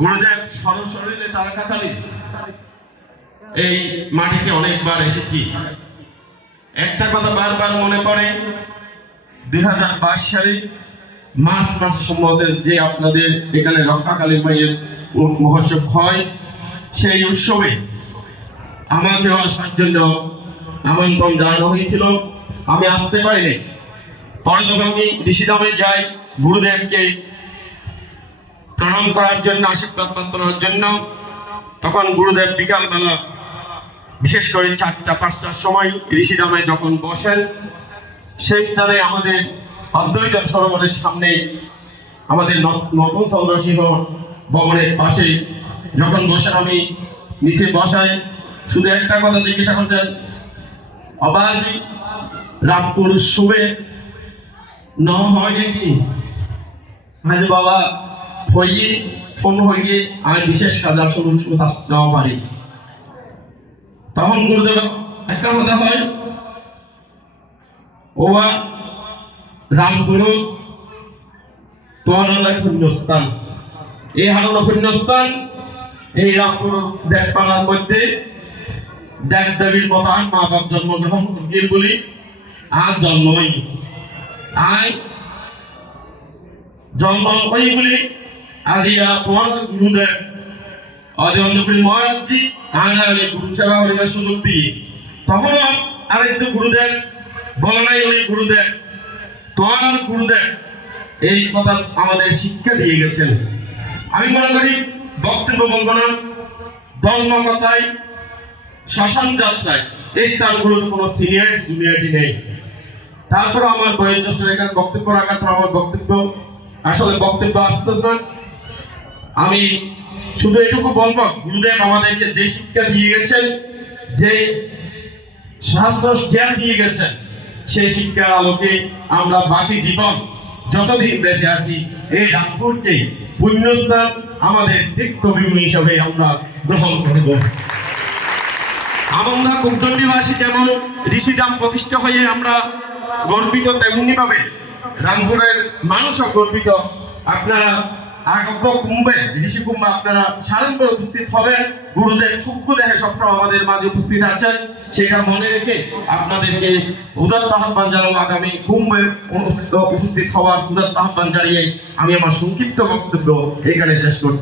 গুরুদেব সরশরীরে তারকাকালী এই মাটিতে অনেকবার এসেছি। একটা কথা বারবার মনে পড়ে, 2022 সালে মার্চ মাসে সম্ভবত যে আপনাদের এখানে রক্ষাকালী মায়ের মহোৎসব হয়, সেই উৎসবে আমাকেও আসার জন্য আমন্ত্রণ জানানো হয়েছিল। আমি আসতে পারিনি। পরে যখন আমি ঋষিধামে যাই গুরুদেবকে প্রণাম করার জন্য, আশীর্বাদ প্রার্থনার জন্য, তখন গুরুদেব বিকালবেলা বিশেষ করে 4টা-5টার সময় ঋষিধামে যখন বসেন, সেই স্থানে আমাদের অদ্বৈত সরোবরের সামনে আমাদের নতুন চন্দ্রসিংহ ভবনের পাশে যখন বসেন, আমি নিচে বসাই, শুধু একটা কথা জিজ্ঞাসা করছেন, অবাজি রামপুর শুভে ন হয় নাকি? আজ বাবা হইয়ে ফোন হইয়ে আমি বিশেষ কাজ শুরু নাও পারি। তখন গুরুদেব একটা কথা হয়, ওবা রামপুর তোমার শূন্যস্থান, এই হারানো শূন্যস্থান, এই রামপুর দেখপাড়ার মধ্যে দেখ দেবীর মতান মা বাপ জন্মগ্রহণ করিয়ে বলি আর জন্মই আয় জন্ম ওই বলি আজিয়া তোমার গুরুদেব অজয়ন্তপুরী মহারাজজি আনারে গুরু সেবা করিবার সুযোগ দিয়ে, তখন আরেকটু গুরুদেব বলে নাই, উনি গুরুদেব তোমার গুরুদেব এই কথা আমাদের শিক্ষা দিয়ে গেছেন। আমি মনে করি বক্তব্য বলবো না, ধর্মকথায় শ্মশান যাত্রায় এই স্থানগুলোতে কোনো সিনিয়রিটি জুনিয়রিটি নেই। তারপর আমার বয়োজ্যেষ্ঠ এখানে বক্তব্য রাখার পর আমার বক্তব্য আসলে বক্তব্য আসতে না, আমি শুধু এটুকু বলবো, গুরুদেব আমাদেরকে যে শিক্ষা দিয়ে গেছেন, যে শাস্ত্র জ্ঞান দিয়ে গেছেন, সেই শিক্ষার আলোকে আমরা বাকি জীবন যতদিন বেঁচে আছি এই রামপুরকে পুণ্যস্থান আমাদের তীর্থভূমি হিসাবে আমরা গ্রহণ করব। আমরা কুমদন্ডিবাসী যেমন ঋষিধাম প্রতিষ্ঠা হয়ে আমরা গর্বিত, তেমনি ভাবে রামপুরের মানুষও গর্বিত। আপনারা আগত কুম্ভে, ঋষি কুম্ভে আপনারা সাধারণ করে উপস্থিত হবেন। গুরুদেব সূক্ষ্ম দেহে সবসময় আমাদের মাঝে উপস্থিত আছেন, সেটা মনে রেখে আপনাদেরকে উদাত্ত আহ্বান জানাবো। আগামী কুম্ভে উপস্থিত হওয়ার উদাত্ত আহ্বান জানিয়ে আমি আমার সংক্ষিপ্ত বক্তব্য এখানে শেষ করছি।